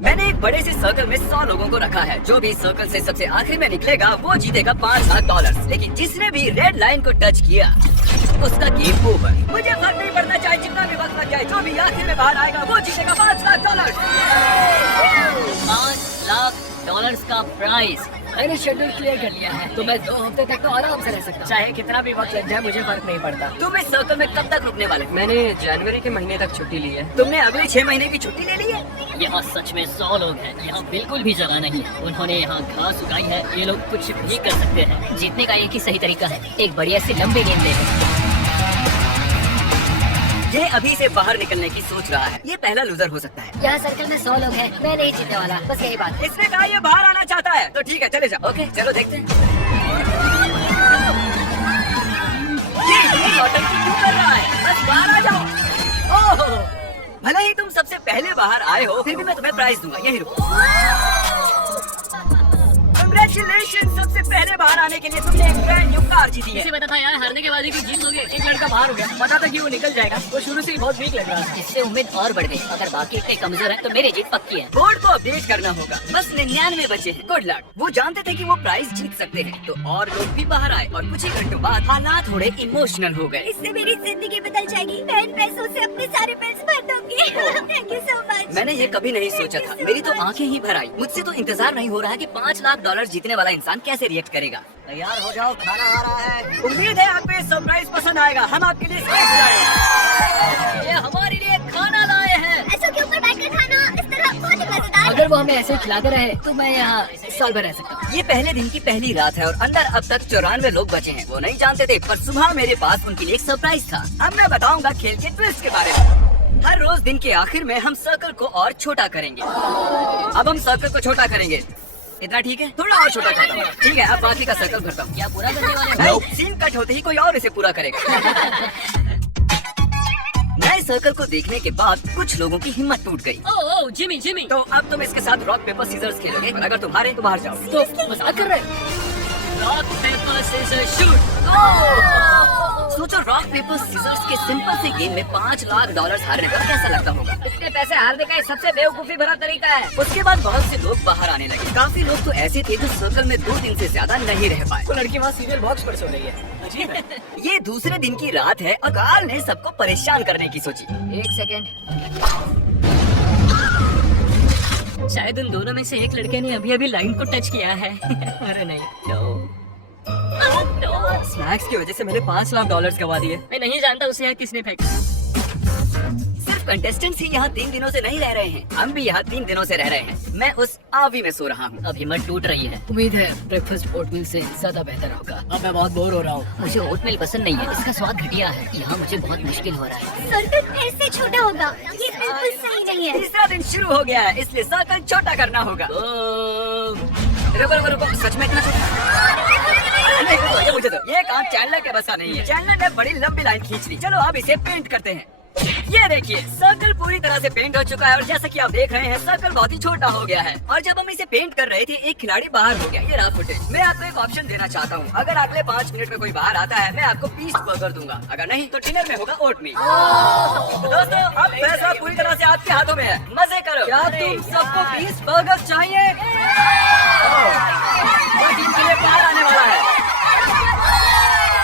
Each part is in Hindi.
मैंने एक बड़े से सर्कल में 100 लोगों को रखा है। जो भी सर्कल से सबसे आखिर में निकलेगा वो जीतेगा $5,00,000। लेकिन जिसने भी रेड लाइन को टच किया उसका गेम ओवर। मुझे फर्क नहीं पड़ता चाहे जितना भी वक्त लग जाए, जो भी आखिर में बाहर आएगा वो जीतेगा $5,00,000। $5,00,000 का प्राइज। मैंने शेड्यूल क्लियर कर लिया है, तो मैं 2 हफ्ते तक तो आराम से रह सकता हूँ। चाहे कितना भी वक्त लग जाए मुझे फर्क नहीं पड़ता। तुम इस सर्कल में कब तक रुकने वाले? मैंने जनवरी के महीने तक छुट्टी ली है। तुमने अगले 6 महीने की छुट्टी ले ली है? यहाँ सच में 100 लोग हैं। यहाँ बिल्कुल भी जगह नहीं है। उन्होंने यहाँ घास उगाई है। ये लोग कुछ भी कर सकते हैं। जीतने का एक ही सही तरीका है, एक बढ़िया सी लंबी गेंद लेकर। ये अभी से बाहर निकलने की सोच रहा है। ये पहला लूजर हो सकता है। यहाँ सर्कल में 100 लोग हैं, मैं नहीं जीतने वाला, बस यही बात। इसने कहा ये बाहर आना चाहता है, तो ठीक है चले जाओ। ओके चलो देखते हैं। ये नौटंकी क्यों कर रहा है? बस बाहर आ जाओ। ओह, भले ही तुम सबसे पहले बाहर आए हो, फिर भी मैं तुम्हें प्राइज दूंगा। यही रुको। Congratulations, सबसे पहले बाहर आने के लिए तुमने एक ब्रांड न्यू कार जीती है। इसे पता था यार, हारने के बाद ही जीत लोगे। एक लड़का बाहर हो गया, पता था कि वो निकल जाएगा। वो शुरू से ही बहुत वीक लग रहा था। इससे उम्मीद और बढ़ गई। अगर बाकी इतने कमजोर हैं तो मेरी जीत पक्की है। बोर्ड को अपडेट करना होगा। बस 99 बचे हैं। Good luck. वो जानते थे कि वो प्राइज जीत सकते हैं, तो और लोग भी बाहर आए और कुछ ही घंटों बाद हालात थोड़े इमोशनल हो गए। इससे मेरी जिंदगी बदल जाएगी। मैं इन पैसों से अपने सारे बिल्स भर दूंगी। Thank you so much. मैंने ये कभी नहीं सोचा था। मेरी तो आंखें ही भर आई। मुझसे तो इंतजार नहीं हो रहा है कि $5,00,000 जीतने वाला इंसान कैसे रिएक्ट करेगा। तैयार हो जाओ, खाना आ रहा है। उम्मीद है आपको ये सरप्राइज पसंद आएगा। हम आपके लिए स्नैक्स लाए हैं। ये हमारे लिए खाना लाए हैं। ऐसा के ऊपर बैठकर खाना इस तरह बहुत ही मजेदार है। अगर वो हमें ऐसे खिलाते रहे तो मैं यहाँ साल भर रह सकता हूँ। ये पहले दिन की पहली रात है और अंदर अब तक 94 लोग बचे हैं। वो नहीं जानते थे, पर सुबह मेरे पास उनके लिए एक सरप्राइज था। अब मैं बताऊंगा खेल के ट्विस्ट के बारे में। हर रोज दिन के आखिर में हम सर्कल को और छोटा करेंगे। अब हम सर्कल को छोटा करेंगे। इतना ठीक है? थोड़ा और छोटा करता हूँ। ठीक है, अब बाकी का सर्कल भरता हूँ। क्या पूरा करने वाले हो? सीन कट होते ही कोई और इसे पूरा करेगा। नए सर्कल को देखने के बाद कुछ लोगों की हिम्मत टूट गई। ओह जिमी। तो अब तुम इसके साथ रॉक पेपर सीजर्स खेलोगे और अगर तुम हारे तो बाहर जाओ। तो मजाक कर रहे हैं? Rock paper scissors shoot. सोचो, रॉक पेपर सीजर्स के सिंपल से गेम में $5,00,000 हारने पर कैसा लगता होगा। इतने पैसे हारने का सबसे बेवकूफी भरा तरीका है। उसके बाद बहुत से लोग बाहर आने लगे। काफी लोग तो ऐसे थे जो सर्कल में 2 दिन से ज्यादा नहीं रह पाए। वो लड़की वहाँ सीरियल बॉक्स पर सो रही है। अजीब है। ये दूसरे दिन की रात है और कार्ल ने सबको परेशान करने की सोची। एक सेकेंड, शायद उन दोनों में से एक लड़के ने अभी लाइन को टच किया है। अरे नहीं, नो। स्नैक्स की वजह से मैंने $5,00,000 गवा दिए। मैं नहीं जानता उसे यहाँ किसने फेंका। सिर्फ कंटेस्टेंट्स ही यहाँ 3 दिनों से नहीं रह रहे हैं। हम भी यहाँ 3 दिनों से रह रहे हैं। मैं उस आवी में सो रहा हूँ। अब हिम्मत टूट रही है। उम्मीद है ब्रेकफास्ट ओटमील से ज्यादा बेहतर होगा। अब मैं बहुत बोर हो रहा हूँ। मुझे ओटमील पसंद नहीं है, इसका स्वाद घटिया है। यहाँ मुझे बहुत मुश्किल हो रहा है। सर्कल फिर से छोटा होगा, ये बिल्कुल सही नहीं है। तीसरा दिन शुरू हो गया है, इसलिए सर्कल छोटा करना होगा। रुको रुको रुको, सच में इतना छोटा? नहीं, रुको, ये मुझे दो। ये काम चैनलर के बस का नहीं है। चैनलर ने बड़ी लंबी लाइन खींच ली। चलो अब इसे पेंट करते हैं। ये देखिए, सर्कल पूरी तरह से पेंट हो चुका है और जैसा कि आप देख रहे हैं सर्कल बहुत ही छोटा हो गया है। और जब हम इसे पेंट कर रहे थे एक खिलाड़ी बाहर हो गया। ये रहा फुटेज। मैं आपको एक ऑप्शन देना चाहता हूँ। अगर अगले 5 मिनट में कोई बाहर आता है, मैं आपको पीस बर्गर दूंगा। अगर नहीं तो डिनर में होगा ओटमील। दोस्तों, अब फैसला पूरी तरह से आपके हाथों में है। मजे करो। क्या तुम सबको पीस बर्गर चाहिए? वो टीम के लिए बाहर आने वाला है।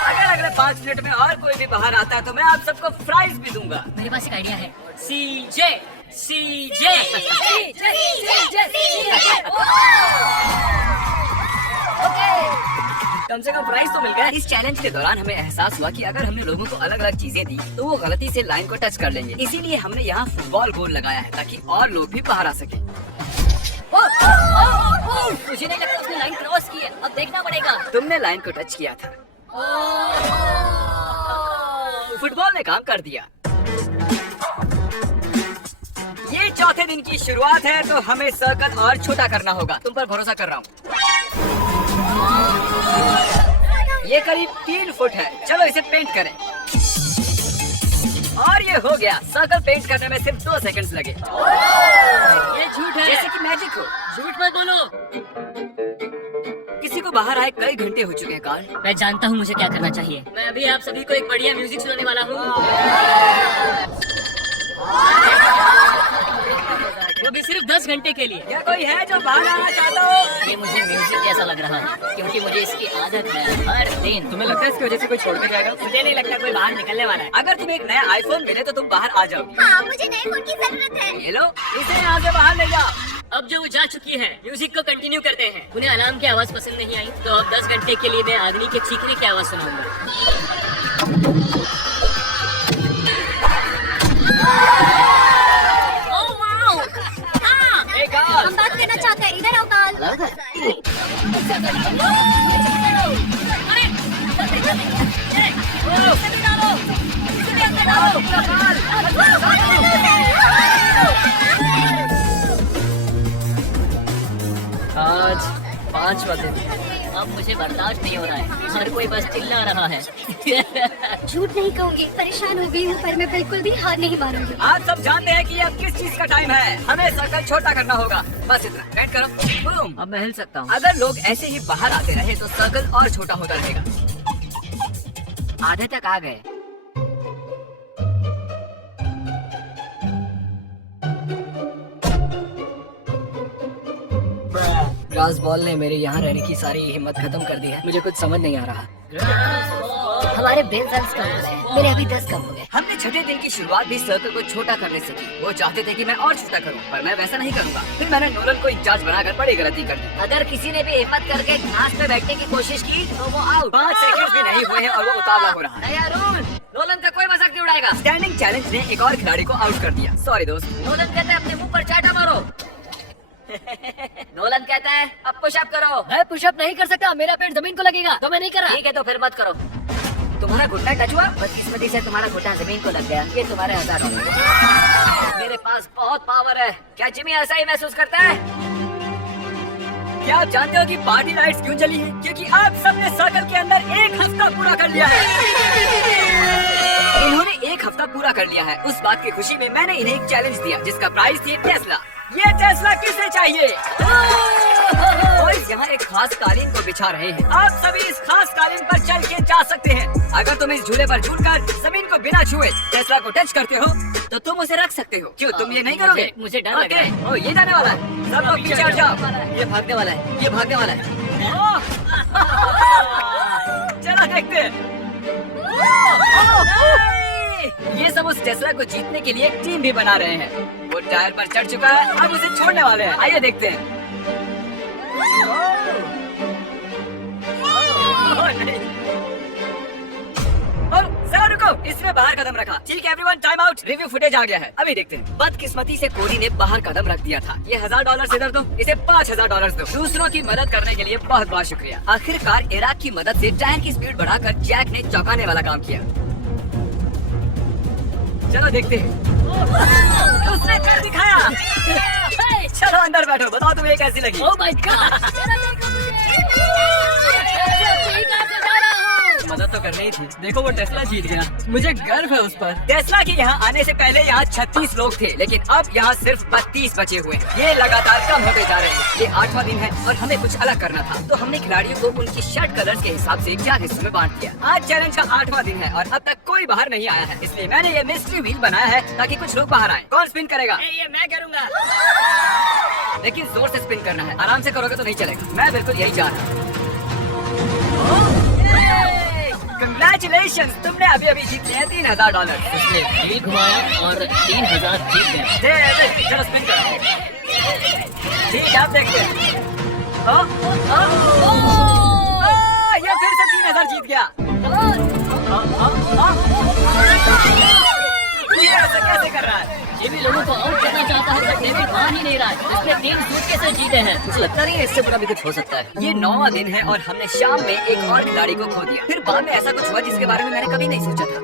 अगर अगले 5 मिनट में और कोई भी बाहर आता है तो मैं आप सबको प्राइज भी दूंगा। मेरे पास एक आइडिया है। सीजे। कम से कम प्राइस तो मिल गया। इस चैलेंज के दौरान हमें एहसास हुआ कि अगर हमने लोगों को अलग अलग चीजें दी तो वो गलती से लाइन को टच कर लेंगे। इसीलिए हमने यहाँ फुटबॉल गोल लगाया है ताकि और लोग भी बाहर आ सके। मुझे नहीं लगता उसने लाइन क्रॉस की है। अब देखना पड़ेगा। तुमने लाइन को टच किया था। फुटबॉल ने काम कर दिया। ये चौथे दिन की शुरुआत है तो हमें सर्कल और छोटा करना होगा। तुम पर भरोसा कर रहा हूँ। ये करीब 3 फुट है। चलो इसे पेंट करें। और ये हो गया। सर्कल पेंट करने में सिर्फ 2 सेकंड्स लगे। ये झूठ है। जैसे कि मैजिक हो। झूठ मत बोलो। किसी को बाहर आए कई घंटे हो चुके हैं कार्ल। मैं जानता हूँ मुझे क्या करना चाहिए। मैं अभी आप सभी को एक बढ़िया म्यूजिक सुनाने वाला हूँ। वो भी सिर्फ 10 घंटे के लिए। क्या कोई है जो बाहर आना चाहता हो? ये मुझे म्यूजिक जैसा लग रहा है क्योंकि मुझे इसकी आदत है हर दिन। तुम्हें लगता है इसकी वजह से कोई छोड़ के जाएगा? मुझे नहीं लगता कोई बाहर निकलने वाला है। अगर तुम्हें एक नया आईफोन मिले तो तुम बाहर आ जाओगी। हाँ, मुझे नए फोन की जरूरत है। ये लो, इसे यहाँ से बाहर ले जाओ। अब जो वो जा चुकी है, म्यूजिक को कंटिन्यू करते हैं। उन्हें अलार्म की आवाज पसंद नहीं आई तो अब 10 घंटे के लिए मैं अग्नि के चीखने की आवाज सुनाऊंगा। Oh wow! हाँ! एक और। हम बात करना चाहते हैं, इधर आओ काल। आज 5वां दिन। अब मुझे बर्दाश्त नहीं हो रहा है, हर कोई बस चिल्ला रहा है। झूठ नहीं कहूँगी, परेशान हो गई हूँ, पर मैं बिल्कुल भी हार नहीं मारूंगी। आप सब जानते हैं कि अब किस चीज का टाइम है। हमें सर्कल छोटा करना होगा, बस इतना। वेट करो। बूम। अब मैं हिल सकता हूँ। अगर लोग ऐसे ही बाहर आते रहे तो सर्कल और छोटा होता रहेगा। आधे तक आ गए। ग्रास बॉल ने मेरे यहाँ रहने की सारी हिम्मत खत्म कर दी है। मुझे कुछ समझ नहीं आ रहा। हमारे बेल्स कम हो गए, मेरे अभी 10 कम हो गए। हमने छठे दिन की शुरुआत भी सर्कल को छोटा करने से की। वो चाहते थे कि मैं और छोटा करूं, पर मैं वैसा नहीं करूंगा। फिर मैंने नोलन को इंचार्ज बनाकर बड़ी गलती कर दी। अगर किसी ने भी हिम्मत करके घास पे बैठने की कोशिश की तो वो आउट। 5 सेकंड भी नहीं हुए हैं और वो उतावला हो रहा है। नया रूल, नोलन का कोई मजाक नहीं उड़ाएगा। स्टैंडिंग चैलेंज ने एक और खिलाड़ी को आउट कर दिया। सॉरी दोस्त। नोलन कहता है अपने मुंह पर चाटा मारो। नोलन कहता है अब पुशअप करो। मैं पुशअप नहीं कर सकता, मेरा पेट जमीन को लगेगा। तो मैं नहीं कर रहा। ठीक है तो फिर मत करो। तुम्हारा घुटना टच हुआ? बदकिस्मती से तुम्हारा घुटना जमीन को लग गया। ये तुम्हारे $1000। मेरे पास बहुत पावर है। क्या जिमी ऐसा ही महसूस करता है? क्या आप जानते हो कि पार्टी लाइट्स क्यों जली है? क्योंकि आप सबने सर्कल के अंदर 1 हफ्ता पूरा कर लिया है। इन्होंने 1 हफ्ता पूरा कर लिया है। उस बात की खुशी में मैंने इन्हें एक चैलेंज दिया जिसका प्राइस थी टेस्ला। ये टेस्ला किसे चाहिए? बॉयज यहाँ एक खास कालीन को बिछा रहे हैं। आप सभी इस खास कालीन पर चल के जा सकते हैं। अगर तुम इस झूले पर झूलकर जमीन को बिना छुए टेस्ला को टच करते हो तो तुम उसे रख सकते हो। क्यों तुम ये नहीं करोगे? मुझे डर लग रहा है। ओ, ये जाने वाला है। सब लोग पीछे हट जाओ। ये भागने वाला है। ये भागने वाला है। चला देखते हैं। ये सब उस टेस्ला को जीतने के लिए एक टीम भी बना रहे हैं। वो टायर पर चढ़ चुका है, अब उसे छोड़ने वाले हैं। आइए देखते हैं। नहीं। जरा रुको, इसने बाहर कदम रखा। ठीक है everyone, time out. Review footage आ गया है, अभी देखते हैं। बदकिस्मती से कोरी ने बाहर कदम रख दिया था। ये $1000 इधर दो, इसे $5000 दो। दूसरों की मदद करने के लिए बहुत बहुत शुक्रिया। आखिरकार इराक की मदद से टायर की स्पीड बढ़ाकर जैक ने चौंकाने वाला काम किया। चलो देखते हैं। उसने कर दिखाया। चलो अंदर बैठो, बताओ तुम्हें ये कैसी लगी? Oh my God! मदद तो करनी ही थी। देखो वो टेस्ला जीत गया, मुझे गर्व है उस पर। टेस्ला के यहाँ आने से पहले यहाँ 36 लोग थे, लेकिन अब यहाँ सिर्फ 32 बचे हुए हैं। ये लगातार कम होते जा रहे हैं। ये 8वां दिन है और हमें कुछ अलग करना था, तो हमने खिलाड़ियों को उनकी शर्ट कलर्स के हिसाब से 4 हिस्सों में बांट दिया। आज चैलेंज का 8वां दिन है और अब तक कोई बाहर नहीं आया है, इसलिए मैंने ये मिस्ट्री व्हील बनाया है ताकि कुछ लोग बाहर आए। कौन स्पिन करेगा? ये मैं करूँगा। लेकिन जोर से स्पिन करना है, आराम से करोगे तो नहीं चलेगा। मैं बिल्कुल यही जा रहा हूँ। कंग्रेचुलेशन, तुमने अभी अभी जीत लिया $3000। उसने व्हील घुमाया और 3000 जीत गए। चलो स्पिन करो। ठीक है, आप देखते हैं। ये फिर से 3000 जीत गया। ये ऐसा कैसे कर रहा है? जिमी लोगों को आउट करना चाहता है पर डेविड मान ही नहीं रहा है। उसने 3 सूटकेस से जीते हैं। मुझे लगता नहीं है इससे बुरा भी कुछ हो सकता है। ये 9वां दिन है और हमने शाम में एक और खिलाड़ी को खो दिया। फिर बाद में ऐसा कुछ हुआ जिसके बारे में मैंने कभी नहीं सोचा था।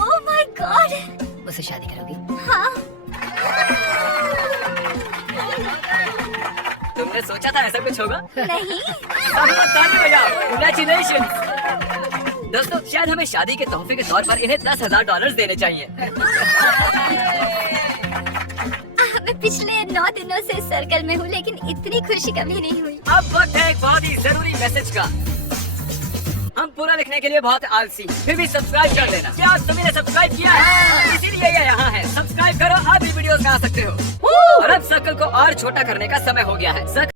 Oh my God! उससे शादी करोगी? हाँ। तुमने सोचा था ऐसा कुछ होगा? नहीं। Congratulations! दोस्तों, शायद हमें शादी के तोहफे के तौर पर इन्हें $10,000 देने चाहिए। मैं पिछले 9 दिनों से सर्कल में हूँ, लेकिन इतनी खुशी कभी नहीं हुई। अब वक्त है एक बहुत ही जरूरी मैसेज का। हम पूरा लिखने के लिए बहुत आलसी, फिर भी सब्सक्राइब कर लेना। क्या तुमने सब्सक्राइब किया है? इसीलिए ये यहाँ है। सब्सक्राइब करो, आप भी वीडियोस में आ सकते हो। और अब सर्कल को और छोटा करने का समय हो गया है।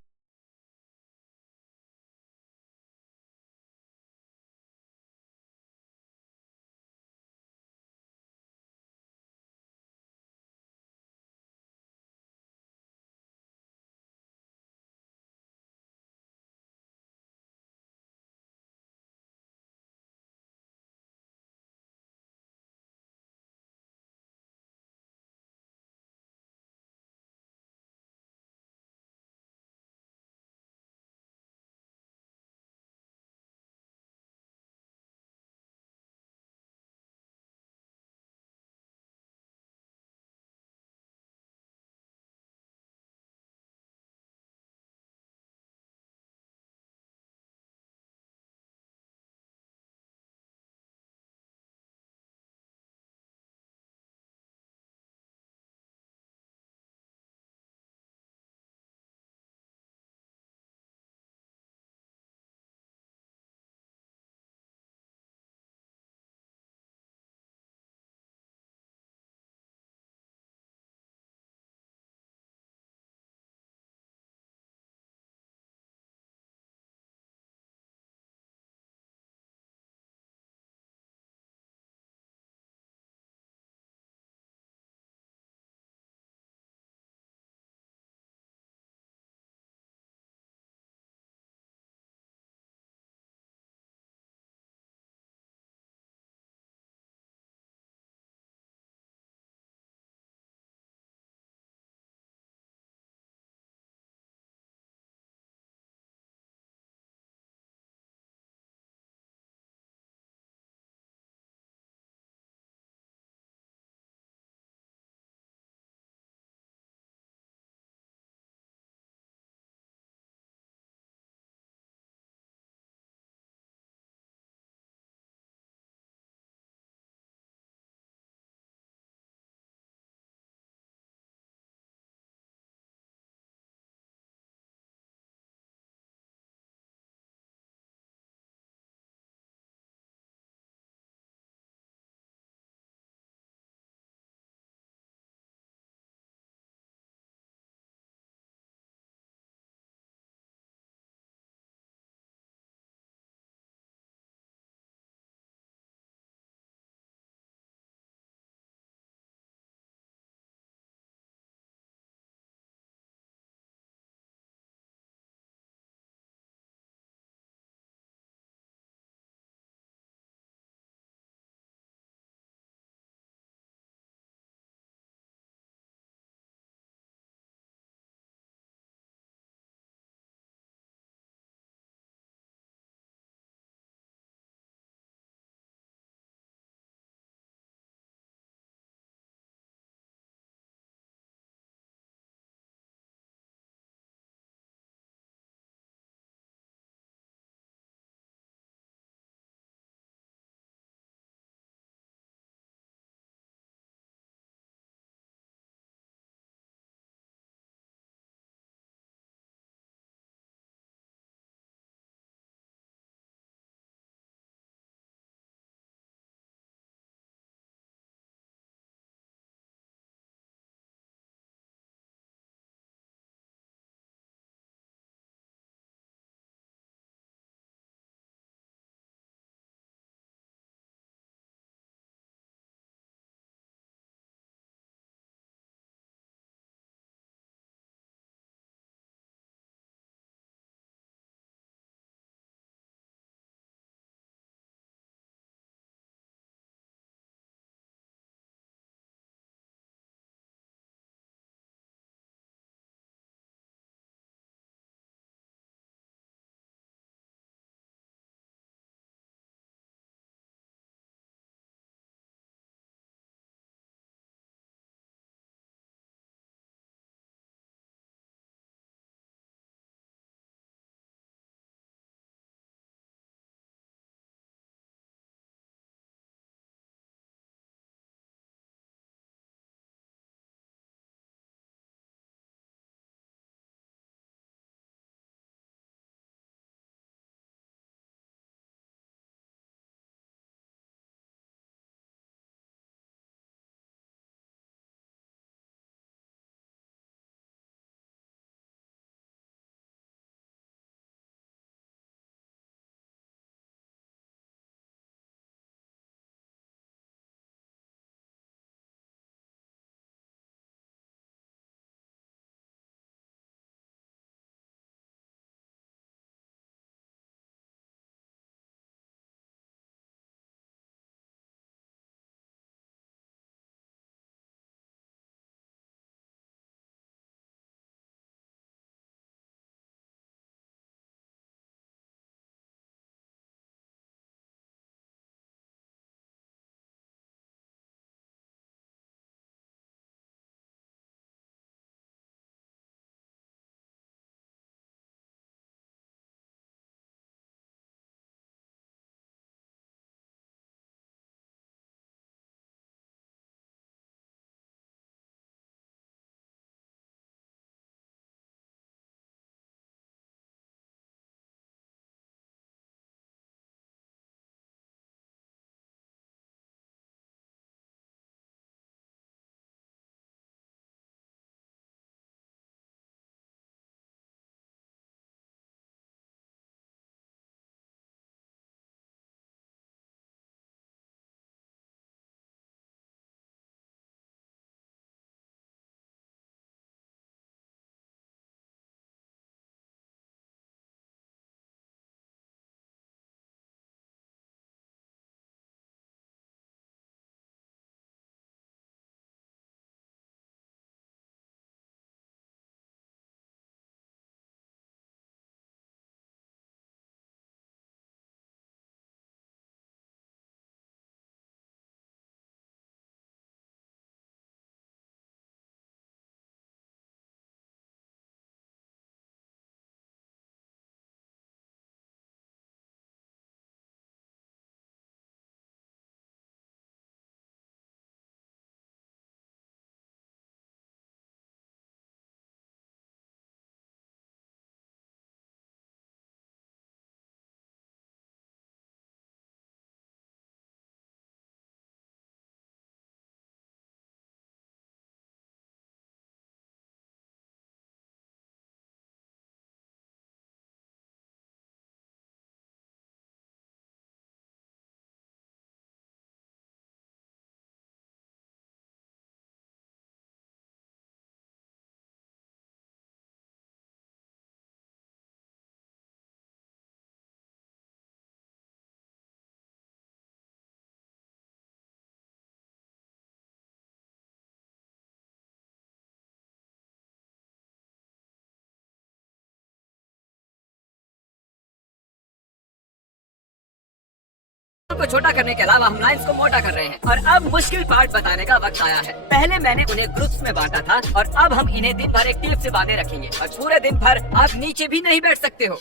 को छोटा करने के अलावा हम लाइंस को मोटा कर रहे हैं। और अब मुश्किल पार्ट बताने का वक्त आया है। पहले मैंने उन्हें ग्रुप्स में बांटा था और अब हम इन्हें दिन भर एक टेप से बांधे रखेंगे और पूरे दिन भर आप नीचे भी नहीं बैठ सकते हो।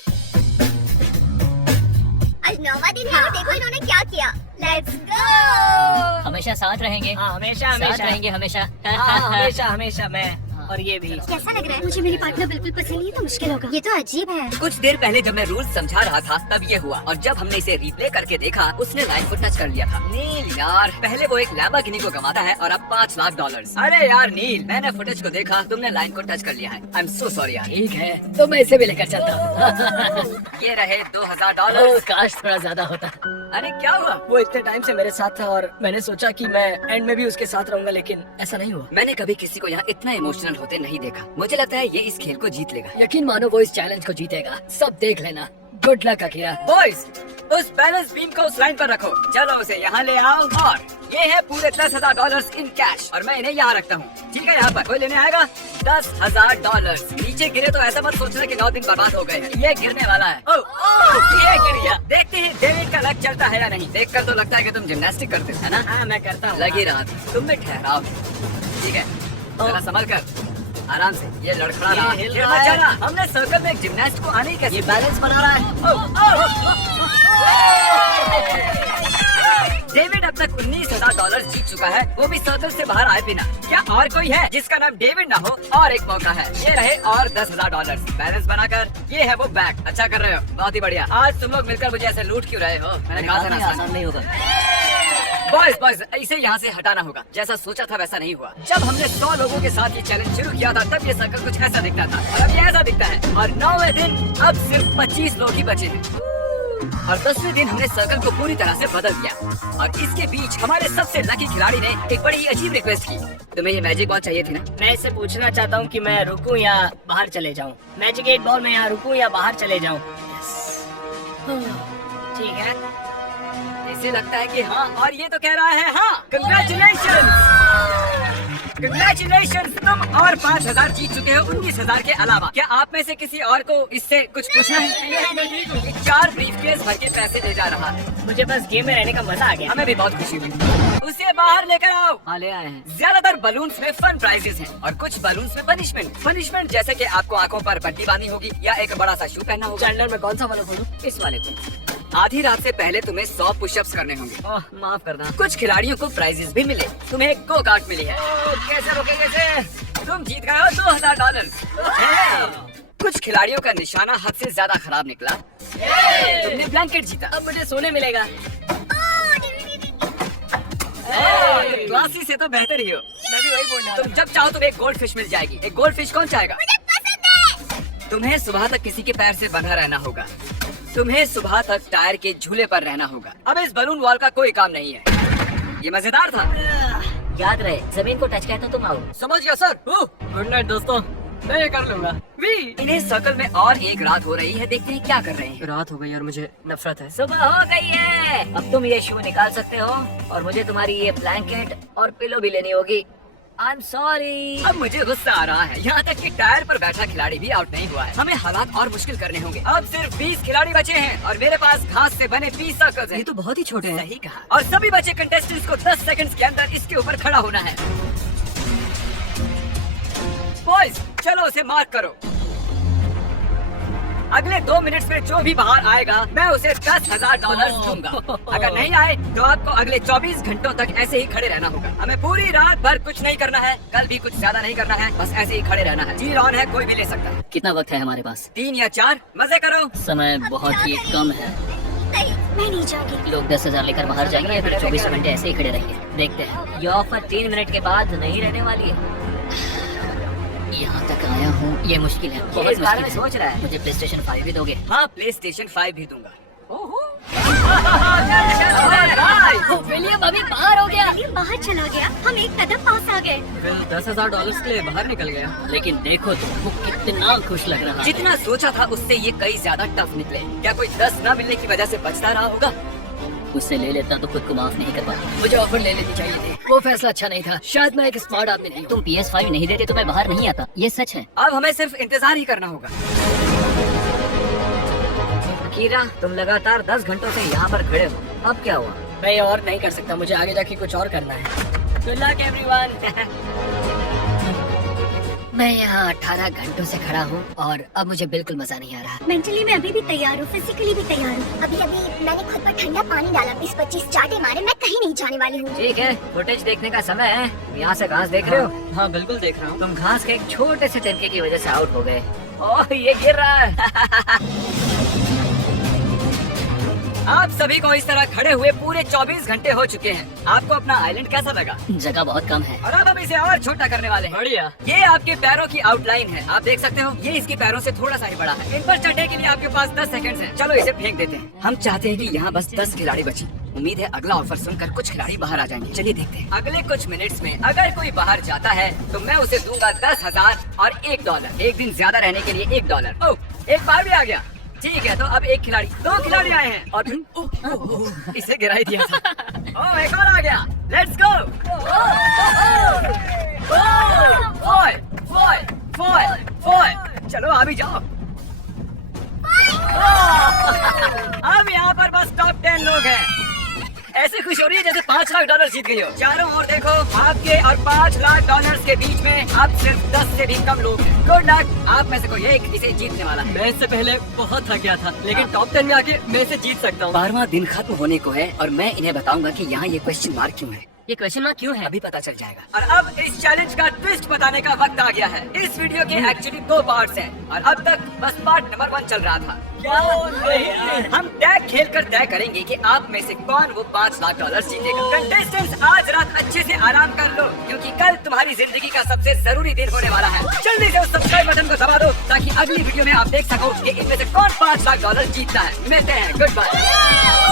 आज 9वां दिन है, देखो इन्होंने क्या किया। Let's go. हमेशा साथ रहेंगे। हाँ हमेशा साथ हमेशा रहेंगे हमेशा। हाँ हमेशा हमेशा मैं और ये भी। कैसा लग रहा है? मुझे मेरी पार्टनर बिल्कुल पसंद नहीं है तो मुश्किल होगा। ये तो अजीब है। कुछ देर पहले जब मैं रूल्स समझा रहा था तब ये हुआ और जब हमने इसे रिप्ले करके देखा उसने लाइन को टच कर लिया था। नील यार, पहले वो एक लैम्बोर्गिनी को गंवाता है और अब $5 लाख। अरे यार नील, मैंने फुटेज को देखा, तुमने लाइन को टच कर लिया है। आई एम सो सॉरी यार। ठीक है तो मैं इसे भी लेकर चलता हूँ। ये रहे $2000। काश थोड़ा ज्यादा होता। अरे क्या हुआ? वो इतने टाइम से मेरे साथ था और मैंने सोचा कि मैं एंड में भी उसके साथ रहूंगा, लेकिन ऐसा नहीं हुआ। मैंने कभी किसी को यहाँ इतना इमोशनल होते नहीं देखा। मुझे लगता है ये इस खेल को जीत लेगा। यकीन मानो वो इस चैलेंज को जीतेगा। सब देख लेना। Good luck Akira. बॉयज, उस बैलेंस बीम को उस लाइन पर रखो। चलो उसे यहाँ ले आओ और ये है पूरे $10,000 इन कैश और मैं इन्हें यहाँ रखता हूँ। ठीक है, यहाँ पर कोई लेने आएगा? $10,000। नीचे गिरे तो ऐसा मत सोचना कि 9 दिन बर्बाद हो गए हैं। ये गिरने वाला है। ये गिर गया। देखते हैं डेविड का लक चलता है या नहीं। देखकर तो लगता है कि तुम जिम्नास्टिक करते हो, है ना? हाँ मैं करता हूँ। लगी रहा था। तुम में ठहराव। ठीक है, जरा संभल कर, आराम से। ये लड़खड़ा रहा है। हिल गिर रहा मत है। जाना। हमने सर्कल में एक जिम्नास्ट को आने ही कैसे? ये बैलेंस बना रहा है। डेविड अब तक $19,000 जीत चुका है, वो भी सर्कल से बाहर आए बिना। क्या और कोई है जिसका नाम डेविड ना हो? और एक मौका है। ये रहे और $10,000 बैलेंस बनाकर। ये है वो बैग। अच्छा कर रहे हो, बहुत ही बढ़िया। आज तुम लोग मिलकर मुझे ऐसे लूट क्यों रहे हो? मैंने कहा था ना आसान नहीं होगा। बॉयज, इसे यहाँ से हटाना होगा। जैसा सोचा था वैसा नहीं हुआ। जब हमने 100 लोगों के साथ ये चैलेंज शुरू किया था तब ये सर्कल कुछ ऐसा दिखता था और अब ये ऐसा दिखता है। और 9वें दिन अब सिर्फ 25 लोग ही बचे हैं और 10वें दिन हमने सर्कल को पूरी तरह से बदल दिया। और इसके बीच हमारे सबसे लकी खिलाड़ी ने एक बड़ी ही अजीब रिक्वेस्ट की। तुम्हें ये मैजिक बॉल चाहिए थी ना? मैं इससे पूछना चाहता हूँ कि मैं रुकूं या बाहर चले जाऊँ। मैजिक 8 बॉल में यहाँ रुकूं या बाहर चले जाऊँ? ठीक है। इसे लगता है कि हाँ और ये तो कह रहा है हाँ। कंग्रेचुलेशन, तुम और 5,000 जीत चुके हो 19,000 के अलावा। क्या आप में से किसी और को इससे कुछ पूछना है? 4 ब्रीफकेस भर के पैसे ले जा रहा है। मुझे बस गेम में रहने का मजा आ गया। हमें भी बहुत खुशी हुई। उसे बाहर लेकर आओ। हाँ ले आए हैं। ज्यादातर बलून्स में फन प्राइजेस हैं और कुछ बलून्स में पनिशमेंट जैसे कि आपको आंखों पर पट्टी बांधनी होगी या एक बड़ा सा शू पहनना होगा। चैंडलर में कौन सा वाला खोलूं? इस वाले को। आधी रात से पहले तुम्हें 100 पुशअप्स करने होंगे। माफ करना। कुछ खिलाड़ियों को प्राइजेस भी मिले। तुम्हें एक गो कार्ट मिली है। कैसे रोकेंगे इसे? तुम जीत गए हो $2,000। कुछ खिलाड़ियों का निशाना हद से ज्यादा खराब निकला। तुमने ब्लैंकेट जीता। अब मुझे सोने मिलेगा। क्लासी से तो बेहतर ही हो। मैं भी वही बोलना। तुम जब चाहो तुम्हें एक गोल्ड फिश मिल जाएगी। एक गोल्ड फिश कौन चाहेगा? तुम्हें सुबह तक किसी के पैर से बंधा रहना होगा। तुम्हें सुबह तक टायर के झूले पर रहना होगा। अब इस बलून वॉल का कोई काम नहीं है। ये मजेदार था। याद रहे, जमीन को टच किया तो तुम आउट। समझ गया सर। गुड नाइट दोस्तों, मैं ये कर लूंगा। इन्हें सर्कल में और एक रात हो रही है। देखते हैं क्या कर रहे हैं। रात हो गई और मुझे नफरत है। सुबह हो गई है। अब तुम ये शू निकाल सकते हो और मुझे तुम्हारी ये ब्लैंकेट और पिलो भी लेनी होगी। I am sorry. अब मुझे गुस्सा आ रहा है। यहाँ तक कि टायर पर बैठा खिलाड़ी भी आउट नहीं हुआ है। हमें हालात और मुश्किल करने होंगे। अब सिर्फ 20 खिलाड़ी बचे हैं और मेरे पास घास से बने 20 सर्कल्स हैं। ये तो बहुत ही छोटे हैं। सही कहा। और सभी बचे कंटेस्टेंट्स को 10 सेकंड्स के अंदर इसके ऊपर खड़ा होना है। बॉयज, चलो उसे मार्क करो। अगले 2 मिनट्स में जो भी बाहर आएगा मैं उसे $10,000 दूंगा। अगर नहीं आए तो आपको अगले 24 घंटों तक ऐसे ही खड़े रहना होगा। हमें पूरी रात भर कुछ नहीं करना है। कल भी कुछ ज्यादा नहीं करना है। बस ऐसे ही खड़े रहना है। जी ऑन है, कोई भी ले सकता है। कितना वक्त है हमारे पास? 3 या 4। मजे करो। समय बहुत ही कम है। नहीं, मैं नहीं जाऊंगी। लोग 10,000 लेकर बाहर जाएंगे या फिर 24 घंटे ऐसे ही खड़े रहेंगे? देखते हैं। ये ऑफर 3 मिनट के बाद नहीं रहने वाली है। यहाँ तक आया हूँ, ये मुश्किल है, बहुत इस बारे में मुश्किल सोच रहा है। मुझे PlayStation 5 भी दोगे? हाँ, PlayStation 5 भी दूंगा। विलियम अभी बाहर हो गया। ये बाहर चला गया। हम एक कदम पास आ गए। फिर $10,000 के लिए बाहर निकल गया। लेकिन देखो तो वो कितना खुश लग रहा है। जितना सोचा था उससे ये कई ज्यादा टफ निकले। क्या कोई 10 न मिलने की वजह से बचता रहा होगा? उससे ले लेता तो खुद को माफ नहीं कर पाता। मुझे ऑफर ले लेनी चाहिए थी। वो फैसला अच्छा नहीं था। शायद मैं एक स्मार्ट आदमी नहीं हूँ। तुम PS5 नहीं देते तो मैं बाहर नहीं आता, ये सच है। अब हमें सिर्फ इंतजार ही करना होगा। कीरा, तुम लगातार 10 घंटों से यहाँ पर खड़े हो। अब क्या हुआ? मैं ये और नहीं कर सकता, मुझे आगे जाके कुछ और करना है। Good luck everyone. मैं यहाँ 18 घंटों से खड़ा हूँ और अब मुझे बिल्कुल मजा नहीं आ रहा। मेंटली मैं अभी भी तैयार हूँ, फिजिकली भी तैयार हूँ। अभी अभी मैंने खुद पर ठंडा पानी डाला, 20-25 चाटे मारे, मैं कहीं नहीं जाने वाली हूँ। ठीक है, फुटेज देखने का समय है। यहाँ से घास देख रहे हो? हाँ बिल्कुल देख रहा हूँ। तुम घास के एक छोटे से तिनके की वजह से आउट हो गए। ओह ये गिर रहा है। आप सभी को इस तरह खड़े हुए पूरे 24 घंटे हो चुके हैं। आपको अपना आइलैंड कैसा लगा? जगह बहुत कम है। और अब हम इसे और छोटा करने वाले हैं। बढ़िया। ये आपके पैरों की आउटलाइन है, आप देख सकते हो। ये इसके पैरों से थोड़ा सा ही बड़ा है। इन पर चढ़ने के लिए आपके पास 10 सेकंड्स हैं। चलो इसे फेंक देते हैं। हम चाहते हैं कि यहाँ बस 10 खिलाड़ी बचे। उम्मीद है अगला ऑफर सुनकर कुछ खिलाड़ी बाहर आ जाएंगे। चलिए देखते हैं। अगले कुछ मिनट्स में अगर कोई बाहर जाता है तो मैं उसे दूंगा 10,000 और $1। एक दिन ज्यादा रहने के लिए $1। ओह, एक बार भी आ गया। ठीक है, तो अब एक खिलाड़ी, 2 खिलाड़ी आए हैं और इसे गिराई दिया था। ओह, एक और आ गया। Let's go. चलो आ भी जाओ। अब यहाँ पर बस टॉप 10 लोग हैं। ऐसे खुश हो रही है जैसे $5 लाख जीत गई हो। चारों ओर देखो, आपके और $5 लाख के बीच में आप सिर्फ 10 से भी कम लोग हैं। गुड लक, आप में से कोई एक इसे जीतने वाला है। मैं इससे पहले बहुत थक गया था, लेकिन टॉप 10 में आके मैं इसे जीत सकता हूँ। 12वां दिन खत्म होने को है और मैं इन्हें बताऊंगा कि यहाँ ये क्वेश्चन मार्क क्यों है। ये क्वेश्चन मार्क क्यों है? अभी पता चल जाएगा। और अब इस चैलेंज का ट्विस्ट बताने का वक्त आ गया है। इस वीडियो के एक्चुअली 2 पार्ट्स हैं और अब तक बस पार्ट नंबर 1 चल रहा था। हम टैग खेलकर तय करेंगे कि आप में से कौन वो $5 लाख जीतेगा। कंटेस्टेंट्स आज रात अच्छे से आराम कर लो, क्योंकि कल तुम्हारी जिंदगी का सबसे जरूरी दिन होने वाला है। जल्दी से उस सब्सक्राइब बटन को दबा दो ताकि अगली वीडियो में आप देख सको कि इनमें से कौन $5 लाख जीतता है। मिलते हैं, गुड बाय।